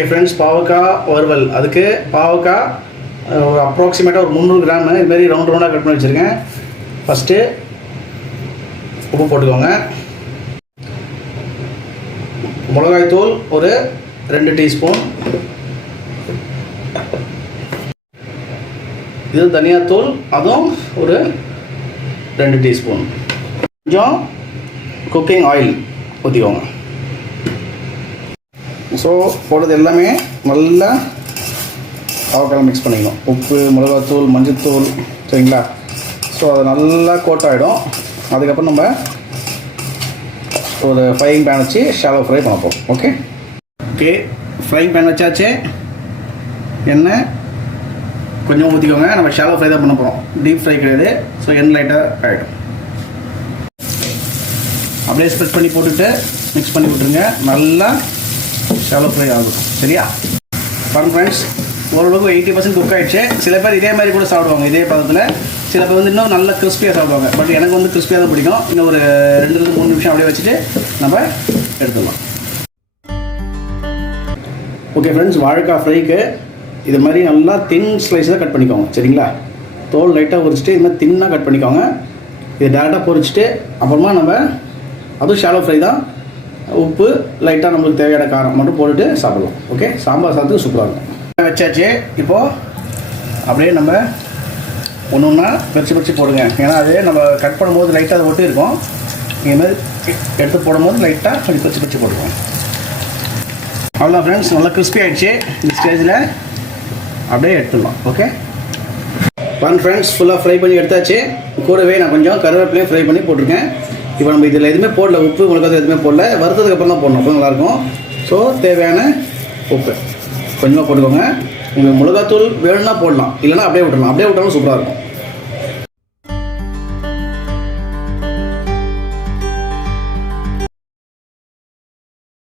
Okay friends, பாவக்காய் வறுவல். அதுக்கு பாவக்காய் ஒரு அப்ராக்சிமேட்டாக ஒரு 300 கிராம் இதுமாரி ரவுண்டாக கட் பண்ணி வச்சுருக்கேன். ஃபஸ்ட்டு உப்பு போட்டுக்கோங்க. மிளகாய்த்தூள் ஒரு 2 டீஸ்பூன். இது தனியாத்தூள், அதுவும் ஒரு 2 டீஸ்பூன். கொஞ்சம் குக்கிங் ஆயில் ஊற்றிக்கோங்க. ஸோ போடுறது எல்லாமே நல்லா பாவக்காய் மிக்ஸ் பண்ணிக்கணும். உப்பு, மிளகாத்தூள், மஞ்சத்தூள், சரிங்களா? ஸோ அது நல்லா கோட் ஆகிடும். அதுக்கப்புறம் நம்ம ஒரு ஃப்ரைங் பேன் வச்சு ஷாலோ ஃப்ரை பண்ண போகிறோம். ஓகே, ஃப்ரைங் பேன் வச்சாச்சு. எண்ணெய் கொஞ்சம் ஊற்றிக்கோங்க. நம்ம ஷாலோ ஃப்ரை தான் பண்ண போகிறோம், டீப் ஃப்ரை கிடையாது. ஸோ எண்ணெய் லைட்டாக ஆகிடும். அப்படியே ஸ்ப்ரெட் பண்ணி போட்டுட்டு மிக்ஸ் பண்ணி விட்டுருங்க. நல்லா ஷாலோ ஃப்ரை ஆகும். சரியா? பாருங்க ஃப்ரெண்ட்ஸ், ஓரளவுக்கு 80% குக் ஆகிடுச்சு. சில பேர் இதே மாதிரி கூட சாப்பிடுவாங்க, இதே பதத்தில். சில பேர் வந்து இன்னும் நல்லா கிறிஸ்பியாக சாப்பிடுவாங்க. பட் எனக்கு வந்து கிறிஸ்பியாக தான் பிடிக்கும். இன்னும் ஒரு 2-3 நிமிஷம் அப்படியே வச்சுட்டு நம்ம எடுத்துடலாம். ஓகே ஃப்ரெண்ட்ஸ், வாழைக்காய் ஃப்ரைக்கு இது மாதிரி நல்லா தின் ஸ்லைஸாக கட் பண்ணிக்கோங்க. சரிங்களா? தோல் லைட்டாக உரிச்சிட்டு இது மாதிரி தின்னாக கட் பண்ணிக்கோங்க. இது டேரெக்டாக பொரிச்சிட்டு அப்புறமா நம்ம அதுவும் ஷாலோ ஃப்ரை தான். உப்பு லைட்டாக நம்மளுக்கு தேவையான காரம் மட்டும் போட்டுட்டு சாப்பிடலாம். ஓகே, சாம்பார் சாதத்துக்கு சூப்பராக இருக்கும். வச்சாச்சு. இப்போது அப்படியே நம்ம ஒன்று ஒன்றா பிரித்து போடுங்க. ஏன்னா அது நம்ம கட் பண்ணும்போது லைட்டாக அதை ஒட்டி இருக்கும். இதுமாதிரி எடுத்து போடும்போது லைட்டாக கொஞ்சம் பிரித்து போட்டுருவோம். அவ்வளோதான் ஃப்ரெண்ட்ஸ், நல்லா கிறிஸ்பி ஆகிடுச்சு. இந்த ஸ்டேஜில் அப்படியே எடுத்துடலாம். ஓகே ஃப்ரெண்ட்ஸ், ஃபுல்லாக ஃப்ரை பண்ணி எடுத்தாச்சு. கூடவே நான் கொஞ்சம் கருவேப்பிலையும் ஃப்ரை பண்ணி போட்டிருக்கேன். இப்போ நம்ம இதில் எதுவுமே போடல, உப்பு மிளகாய் எதுவுமே போடல. வறுத்ததுக்கு அப்புறம் தான் போடணும், அப்போ நல்லாயிருக்கும். ஸோ தேவையான உப்பு கொஞ்சமாக போட்டுக்கோங்க. உங்களுக்கு மிளகாத்தூள் வேணும்னா போடலாம், இல்லைனா அப்படியே விட்டுறலாம். அப்படியே விட்டாலும் சூப்பராக இருக்கும்.